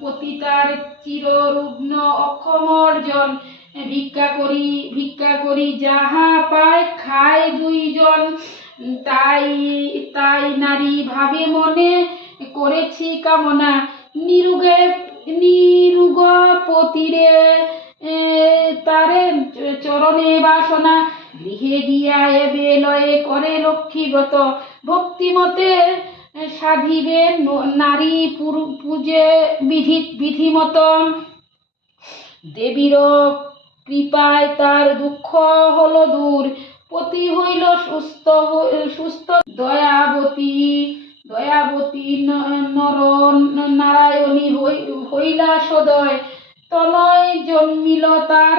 পতিতার চিররুগ্ন অক্ষমর্জন ভিক্ষা করি যাহা পায় খায় দুইজন। তাই তাই নারী ভাবে মনে করেছি কামনা নিরুগ পতিরে তারে চরণে বাসনা। গৃহে গিয়া এবে লয়ে করে লক্ষ্মীব্রত ভক্তিমতে সাধিবে নারী পূজে বিধিমত। দেবীর কৃপায় তার দুঃখ হলো দূর, পতি হইল সুস্থ। দয়াবতী নর নারায়ণী হইলা সদয়, তনয় জন্মিল তার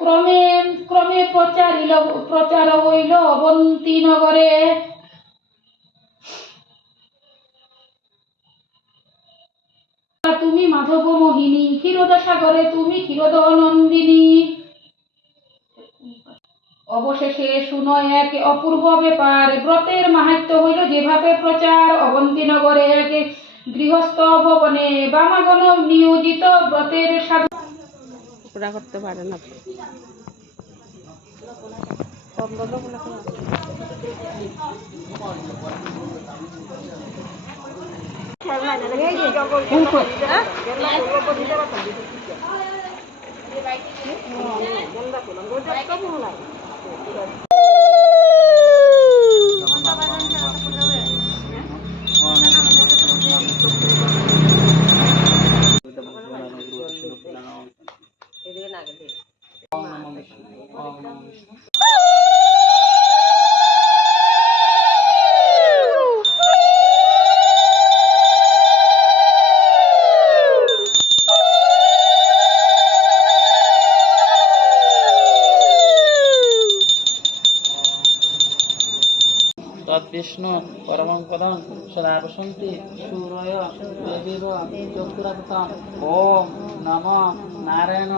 ক্রমে ক্রমে প্রচার হইল অবন্তী নগরে। তুমি মাধব মোহিনী, ক্ষীরোদ সাগরে তুমি ক্ষীরোদ নন্দিনী। অবশেষে শুনো এক অপূর্ব ব্যাপার, ব্রতের মাহাত্ম্য হইল যেভাবে প্রচার। অবন্তীনগরে এক গৃহস্থ ভবনে বামাগণ নিয়োজিত ব্রতের সাধু পুরা করতে পারে না। তদ্বিষ্ণু পরমং পদং সদা বসন্তি সূরয় দেবীব চতুরাবতাম। ওম নমো নারায়ণ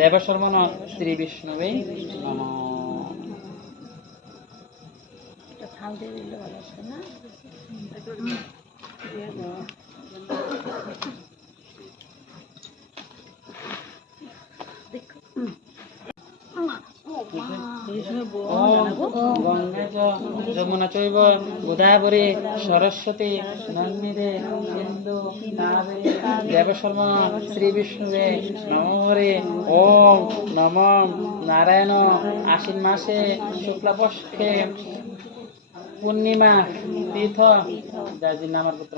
দেবশর্মণ শ্রী বিষ্ণুবে নমঃ। যমুনা চৈব গোদাবরী সরস্বতী নন্দিতে সিন্ধু কাবেরী দেবশর্মা শ্রী বিষ্ণুবে নমঃ। ওম নমো নারায়ণ। আশ্বিন মাসে শুক্লপক্ষে পূর্ণিমা তীর্থ, যার নামার পুত্র।